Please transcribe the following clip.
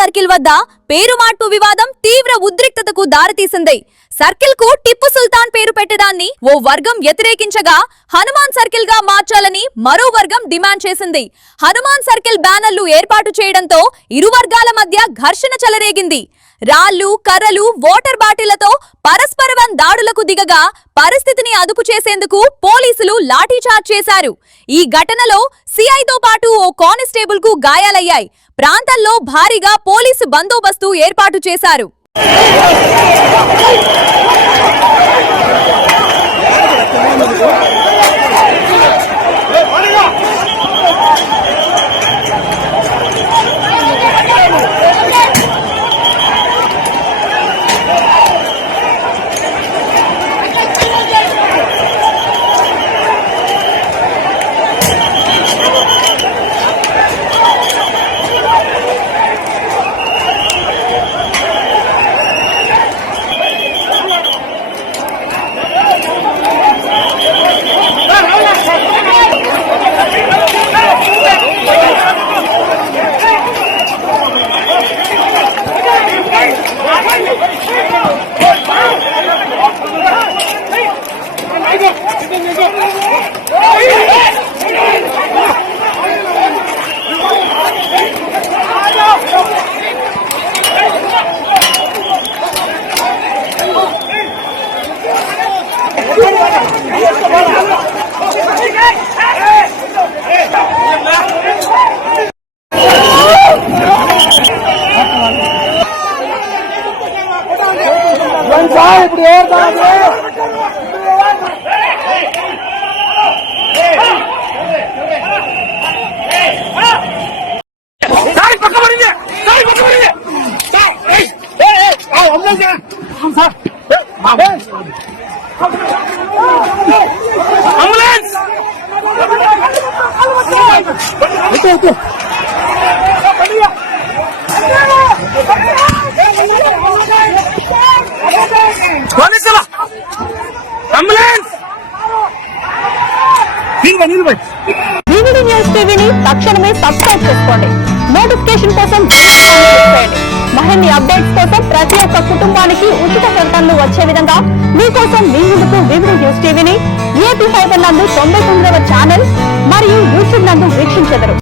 Circle వద్ద పేరుమార్పు వివాదం తీవ్ర ఉద్రిక్తతకు దారితీసింది. సర్కిల్ కు టిప్పు సుల్తాన్ పేరు పెట్టడాన్ని ఓ వర్గం వ్యతిరేకించగా హనుమాన్ సర్కిల్ గా మార్చాలని మరో వర్గం డిమాండ్ చేసింది. హనుమాన్ సర్కిల్ బ్యానర్లు ఏర్పాటు చేయడంతో ఇరు వర్గాల మధ్య ఘర్షణ చెలరేగింది. రాళ్లు, కర్రలు, వాటర్ బాటిళ్లతో పరస్పరం దాడులకు దిగగా పరిస్థితిని అదుపు చేసేందుకు పోలీసులు లాఠీచార్జ్ చేశారు. ఈ ఘటనలో సిఐతో పాటు ఓ కానిస్టేబుల్ కు గాయాలయ్యాయి. ప్రాంతాల్లో భారీగా పోలీసు బందోబస్తు ఏర్పాటు చేశారు. వివిడి న్యూస్ టీవీని తక్షణమే సబ్స్క్రైబ్ చేసుకోండి. నోటిఫికేషన్ కోసం మరిన్ని అప్డేట్స్ కోసం ప్రతి ఒక్క కుటుంబానికి ఉచిత ప్రకటనలు వచ్చే విధంగా మీకోసం మీ ముందుకు వివిడి న్యూస్ టీవీని ఏపీ 5 నందు 99వ ఛానల్ మరియు యూట్యూబ్ నందు వీక్షించెదరు.